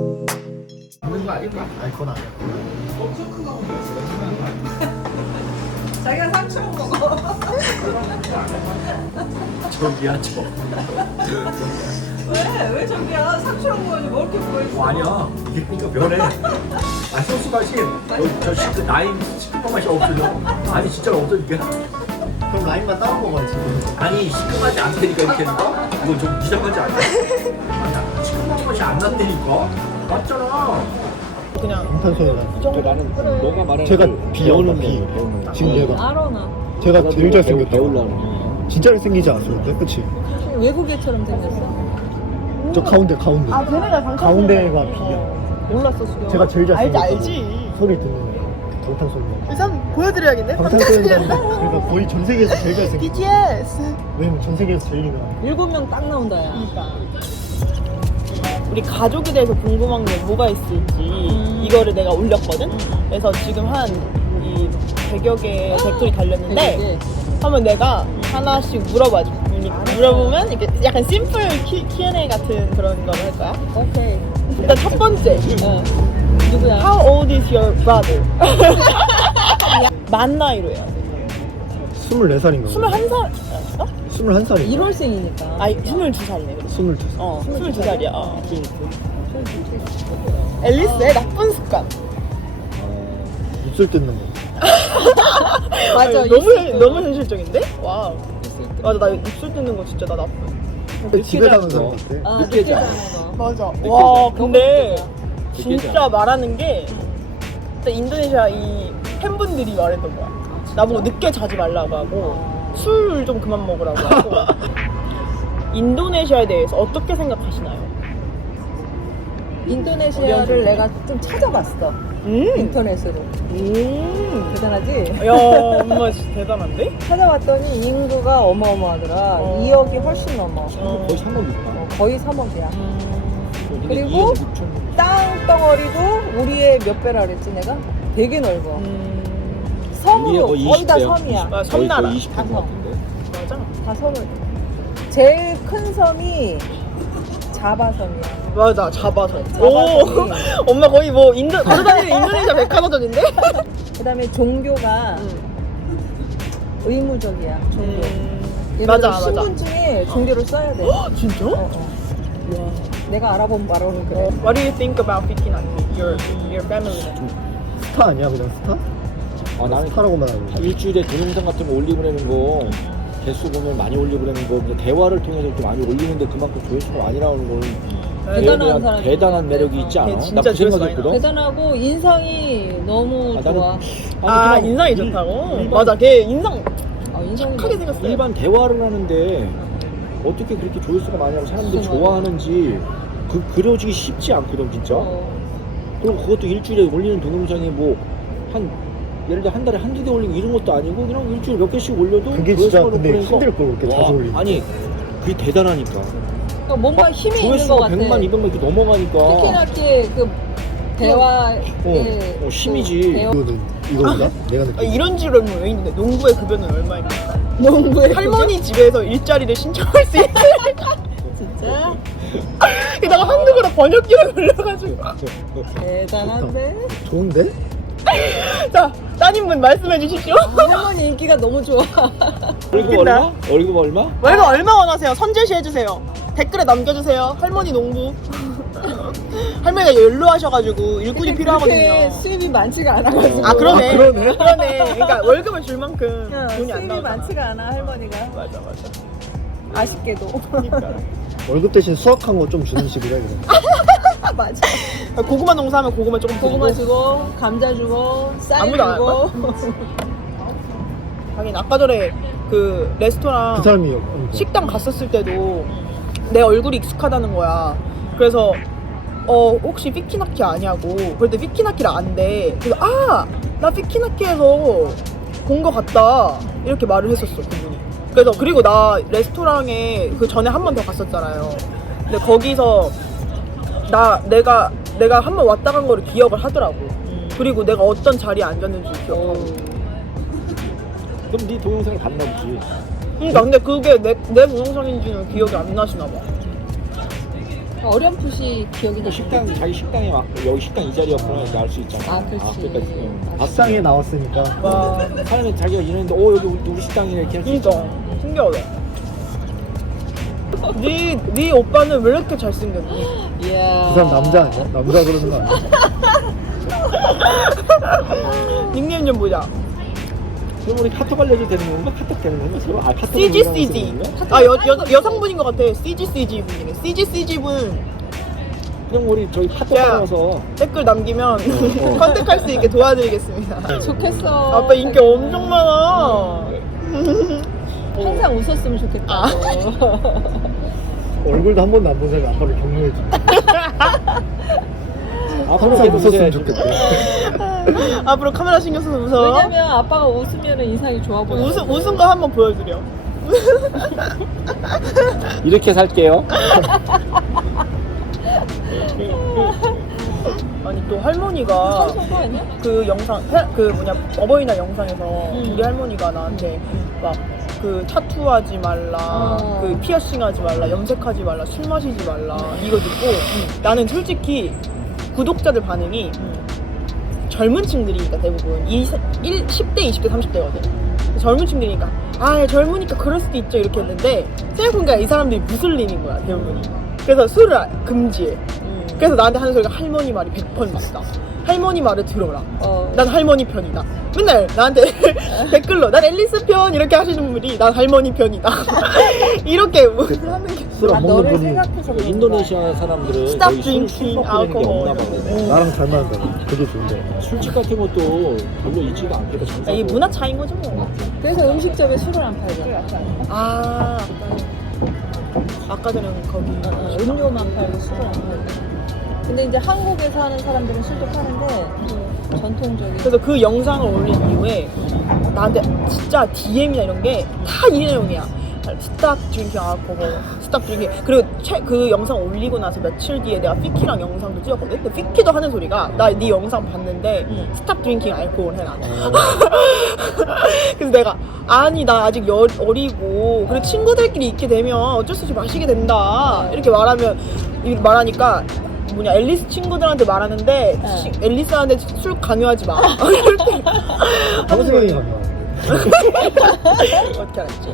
있는 거 아닐까? 아니 그건 아니야. 엄청 큰 거 보면 자기가 상추랑 먹어. 저기야 저. 왜 저기야? 상추랑 먹어야지 먹을 게 뭐가 있어? 아니야. 이게 그러니까 변해. 아 소스 맛이 저 시크 라임 시크 맛이 없어져. 아니 진짜로 없어질게. 그럼 라임만 따로 먹어야지. 아니 시큼하지 않다니까 이렇게 하니까. 이거 좀 이상하지 않아? 아니 시큼 맛이 안 난다니까. 맞잖아. 그냥 방탄소년단. 나는 너가 말하는 제가 그 비어는 비. 배우는 지금 얘가 알아나. 제가 제일 잘생겼다. 배우려는 진짜 잘생기지 않았어 그때? 그치? 외국애처럼 생겼어. 저 가운데. 아 걔네가 방탄소년단. 가운데가 비야. 몰랐어 수영. 제가 제일 잘생겼다. 알지. 소리 듣는 방탄소년단. 일단 보여드려야겠네. 방탄소년단 그러니까 거의 전 세계에서 제일 잘생겼어. BTS. 왜냐면 전 세계에서 제일 유명한. 7명 딱 나온다 야. 그러니까 우리 가족에 대해서 궁금한 게 뭐가 있을지 이거를 내가 올렸거든. 그래서 지금 한 이 100여 개의 댓글이 달렸는데 되게 한번 내가 하나씩 물어봐줘. 물어보면 이게 약간 심플 Q&A 같은 그런 걸 할 거야. 오케이. 일단 첫 번째. 누구야? How old is your brother? 만 나이로 해야 돼. 24살인가? 21살? 21살인가? 1월생이니까. 아니 22살이네. 22살. 22살이야. 앨리스의 나쁜 습관. 입술 뜯는 거. 맞아. 너무 현실적인데? 와. 맞아, 나 입술 뜯는 거 진짜 나 나쁜. 근데 집에 가는 사람 같아. 아, 늦게 늦게 자. 자는 거. 맞아. 느껴져. 와, 근데 느껴져. 진짜 말하는 게 진짜 인도네시아 이 팬분들이 말했던 거야. 나보고 늦게 자지 말라고 하고 술 좀 그만 먹으라고 하고. 인도네시아에 대해서 어떻게 생각하시나요? 인도네시아를 내가 좀 찾아봤어. 인터넷으로. 대단하지? 야, 엄마 진짜 대단한데? 찾아봤더니 인구가 어마어마하더라. 2억이 훨씬 넘어. 거의 3억 6천. 거의 3억이야. 그리고 땅덩어리도 우리의 몇 배라 그랬지 내가? 되게 넓어. 섬으로 거의 다 섬이야. 아, 섬나라. 거의 20대 것 같은데. 맞아. 다 섬을. 제일 큰 섬이 자바섬이야. 맞아, 자바섬. 자바섬이. 오, 엄마 거의 뭐 걸어다니는 인도네시아 백화사전인데? 그다음에 종교가 의무적이야. 종교. 맞아, 맞아. 신분증에 종교를 써야 돼. 진짜? 내가 알아본 바로는 그래. What do you think about Fikinaki? Your family? 스타 아니야 그냥 스타? 아 나는 스타라고만 하고. 일주일에 동영상 같은 거 올리고 그러는 거 개수 보면 많이 올리고 그러는 거 근데 대화를 통해서 이렇게 많이 올리는데 그만큼 조회수가 많이 나오는 거는 대단한 사람이 대단한 매력이 있지 않아? 진짜 나 그 조회수 생각했거든. 대단하고 인상이 너무 아, 나는- 좋아. 아, 그냥 인상이 좋다고? 맞아, 걔 인상 인상이 착하게 좋아. 생겼어요. 일반 대화를 하는데 어떻게 그렇게 조회수가 많이 나고 사람들이 맞아. 좋아하는지 그려지기 쉽지 않거든 진짜. 그리고 그것도 일주일에 올리는 동영상이 뭐 한 예를 들어 한 달에 한두 개 올리고 이런 것도 아니고 그냥 일주일에 몇 개씩 올려도 그게 진짜 조회수가 근데 높으니까 힘들 걸 그렇게 자주 올리는. 아니 그게 대단하니까. 그러니까 뭔가 힘이 있는 것 조회수가 같아. 100만 200만 이렇게 넘어가니까 피키나키의 그 대화의 힘이지. 이거보다? 내가 아, 느낀. 이런 질문은 왜 있는데 농구의 급여는 얼마입니까? 농구의 할머니 집에서 일자리를 신청할 수 있는 진짜 게다가 한국어로 번역기를 올려가지고 대단한데. 좋은데? 자, 따님분 말씀해 주십시오. 할머니 인기가 너무 좋아. 월급 웃긴다. 얼마? 월급 얼마? 월급 얼마 원하세요? 선제시 해주세요. 댓글에 남겨주세요. 할머니 농부. 할머니가 연로하셔가지고 일꾼이 그렇게 필요하거든요. 수입이 많지가 않아가지고. 아 그러네. 아, 그러네. 그러니까 월급을 줄 만큼 돈이 안 수입이 나와. 많지가 않아 할머니가. 맞아. 아쉽게도. 그러니까. 월급 대신 수확한 거 좀 주는 식으로 해 그냥. 아 맞아. 고구마 농사하면 고구마 조금 고구마 주고. 주고 감자 주고 쌀 아무도 안 주고. 하긴 아까 전에 그 레스토랑 그 사람이 식당 갔었을 때도 내 얼굴이 익숙하다는 거야. 그래서 혹시 피키나키 아냐고. 그럴 때 피키나키를 안대. 그래서 나 피키나키에서 본 거 같다 이렇게 말을 했었어 그분이. 그래서 그리고 나 레스토랑에 그 전에 한 번 더 갔었잖아요. 근데 거기서 내가 한 번 왔다 간 거를 기억을 하더라고. 그리고 내가 어떤 자리에 앉았는지 기억하고. 그럼 네 동영상을 봤나 보지. 그러니까 근데 그게 내 동영상인지는 기억이 안 나시나 봐. 어렴풋이 기억이 나. 식당 자기 식당에 막 여기 식당 이 자리였구나 이렇게 알 수 있잖아. 아, 그렇지. 그러니까 밥상에 나왔으니까. 와, 사람이 자기가 이러는데 여기 우리 식당이네 이렇게 할 수 그러니까 있잖아. 신기하다. 네 오빠는 왜 이렇게 잘생겼니? 이야. 그 사람 남자 아니야? 남자 그러는 거 아니야? 닉네임 좀 보자. 그럼 우리 카톡 알려줘도 되는 건가? 카톡 되는 건가? 서로? 아 카톡 CGCG. 아 여성분인 것 같아. CGCG 분이네. CGCG 분 그럼 우리 저희 카톡 야. 따라서 댓글 남기면 컨택할 수 있게 도와드리겠습니다. 좋겠어. 아빠 인기 엄청 많아. 항상 웃었으면 좋겠다. 얼굴도 한 번도 안 본 사람이 아빠를 격려해줘. 앞으로 항상 계속 웃었으면 웃어야지. 좋겠대. 앞으로 카메라 신경 써서 무서워. 왜냐면 아빠가 웃으면 인상이 좋아 보여. 웃은 거 한번 보여드려. 이렇게 살게요. 아니 또 할머니가 성소 아니야? 그 영상 어버이날 영상에서 우리 할머니가 나한테 막 그 타투하지 말라, 그 피어싱하지 말라, 염색하지 말라, 술 마시지 말라 이거 듣고 나는 솔직히 구독자들 반응이 젊은 층들이니까 대부분 10대, 20대, 30대거든. 젊은 층들이니까 아 젊으니까 그럴 수도 있죠 이렇게 했는데 생각해보니까 이 사람들이 무슬림인 거야 대부분이. 그래서 술을 금지해. 그래서 나한테 하는 소리가 할머니 말이 100번 맞다. 할머니 말을 들어라. 난 할머니 편이다. 맨날 나한테 댓글로 난 앨리스 편 이렇게 하시는 분이 난 할머니 편이다. 이렇게 뭐 하는 게 술 안 먹는 너를 분이 생각해서 그런 인도네시아 사람들은 Stop 거의 술 drinking 먹고 있는 게 alcohol. 없나 봐. 나랑 잘 맞는다. 그게 좋은데. 술집 같은 것도 별로 있지가 않겠다. 장사도. 이 문화 차이인 거죠 뭐. 그래서 음식점에 술을 안 팔잖아. 아 아까 전에 거기 음료만 팔고 술을 안 팔고. 근데 이제 한국에서 하는 사람들은 술도 파는데 전통적인. 그래서 그 영상을 올린 이후에 나한테 진짜 DM이나 이런 게 다 이 내용이야. Stop drinking alcohol, stop drinking. 그리고 그 영상 올리고 나서 며칠 뒤에 내가 피키랑 영상도 찍었거든. 근데 피키도 하는 소리가 나 네 영상 봤는데 Stop drinking alcohol 해라. 그래서 내가 아니 나 아직 어리고 그리고 친구들끼리 있게 되면 어쩔 수 없이 마시게 된다 이렇게 말하니까 뭐냐 앨리스 친구들한테 말하는데 앨리스한테 술 강요하지 마. 이렇게 평생이 가면. 어떻게 알았지?